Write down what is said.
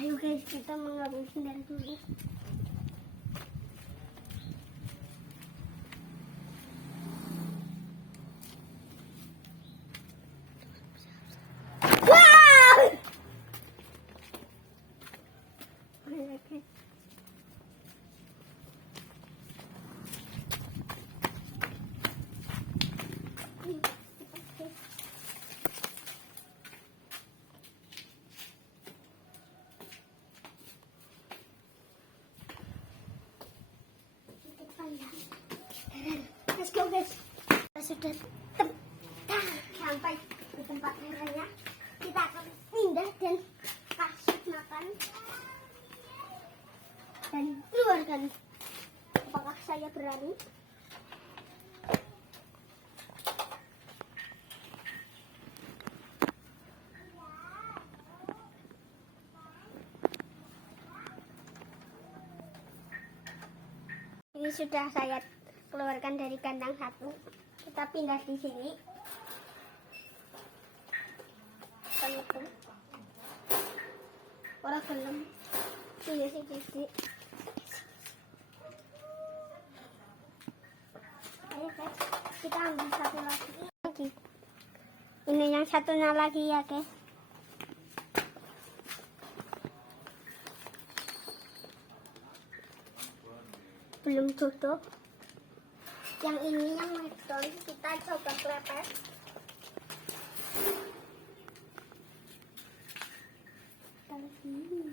Ayo guys, kita mengambil sendal dulu. Let's go guys. Kita sudah sampai di tempat makannya. Kita akan pindah dan kasih makan dan keluarkan. Apakah saya berani? Ini sudah saya keluarkan dari kandang satu. Kita pindah di sini. Itu orang belum ini sih. Ayo guys, kita ambil satu lagi. Ini yang satunya lagi ya guys. Belum tutup. Yang ini yang medon, kita coba klepet. Taruh sini.